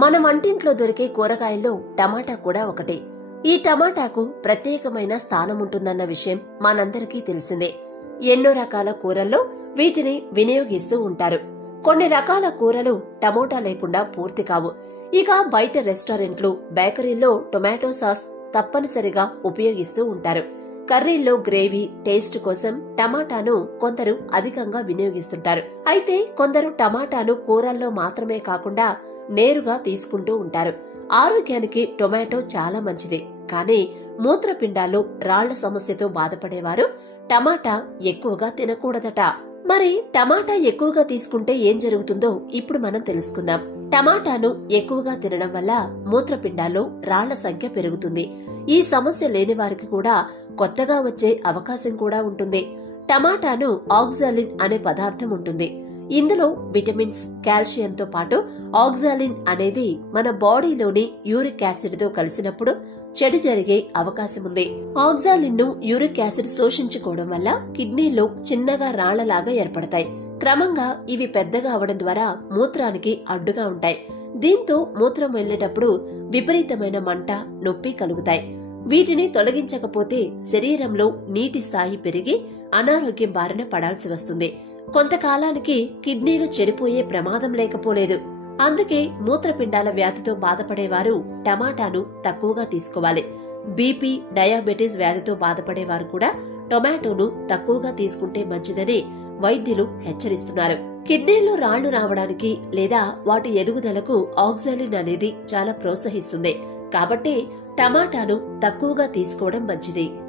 మన వంటింట్లో దొరికే కూరగాయల్లో టమాటా కూడా ఒకటి. ఈ టమాటాకు ప్రత్యేకమైన స్థానం ఉంటుందన్న విషయం మనందరికీ తెలిసిందే. ఎన్నో రకాల కూరల్లో వీటిని వినియోగిస్తూ ఉంటారు. కొన్ని రకాల కూరలు టమోటా లేకుండా పూర్తి కావు. ఇక బయట రెస్టారెంట్లు, బేకరీల్లో టొమాటో సాస్ తప్పనిసరిగా ఉపయోగిస్తూ ఉంటారు. కర్రీల్లో గ్రేవీ, టేస్ట్ కోసం టమాటాను కొందరు అధికంగా వినియోగిస్తుంటారు. అయితే కొందరు టమాటాను కూరల్లో మాత్రమే కాకుండా నేరుగా తీసుకుంటూ ఉంటారు. ఆరోగ్యానికి టొమాటో చాలా మంచిది. కానీ మూత్రపిండాల్లో రాళ్ల సమస్యతో బాధపడేవారు టమాటా ఎక్కువగా తినకూడదట. మరి టమాటా ఎక్కువగా తీసుకుంటే ఏం జరుగుతుందో ఇప్పుడు మనం తెలుసుకుందాం. టమాటాను ఎక్కువగా తినడం వల్ల మూత్రపిండాల్లో రాళ్ల సంఖ్య పెరుగుతుంది. ఈ సమస్య లేని వారికి కూడా కొత్తగా వచ్చే అవకాశం కూడా ఉంటుంది. టమాటాను ఆక్సాలిన్ అనే పదార్థం ఉంటుంది. ఇందులో విటమిన్స్, కాల్షియంతో పాటు ఆక్సాలిన్ అనేది మన బాడీలోని యూరిక్ యాసిడ్ తో కలిసినప్పుడు చెడు జరిగే అవకాశం ఉంది. ఆక్సాలిన్ ను యూరిక్ యాసిడ్ శోషించుకోవడం వల్ల కిడ్నీలో చిన్నగా రాళ్లలాగా ఏర్పడతాయి. క్రమంగా ఇవి పెద్దగా అవడం ద్వారా మూత్రానికి అడ్డుగా ఉంటాయి. దీంతో మూత్రం వెళ్లేటప్పుడు విపరీతమైన మంట, నొప్పి కలుగుతాయి. వీటిని తొలగించకపోతే శరీరంలో నీటి స్థాయి పెరిగి అనారోగ్యం బారిన పడాల్సి వస్తుంది. కొంతకాలానికి కిడ్నీలు చెడిపోయే ప్రమాదం లేకపోలేదు. అందుకే మూత్రపిండాల వ్యాధితో బాధపడేవారు టమాటాను తక్కువగా తీసుకోవాలి. బీపీ, డయాబెటీస్ వ్యాధితో బాధపడేవారు కూడా టొమాటోను తక్కువగా తీసుకుంటే మంచిదని వైద్యులు హెచ్చరిస్తున్నారు. కిడ్నీలో రాళ్లు రావడానికి లేదా వాటి ఎదుగుదలకు ఆక్సాలిన్ అనేది చాలా ప్రోత్సహిస్తుంది. కాబట్టి టమాటాను తక్కువగా తీసుకోవడం మంచిది.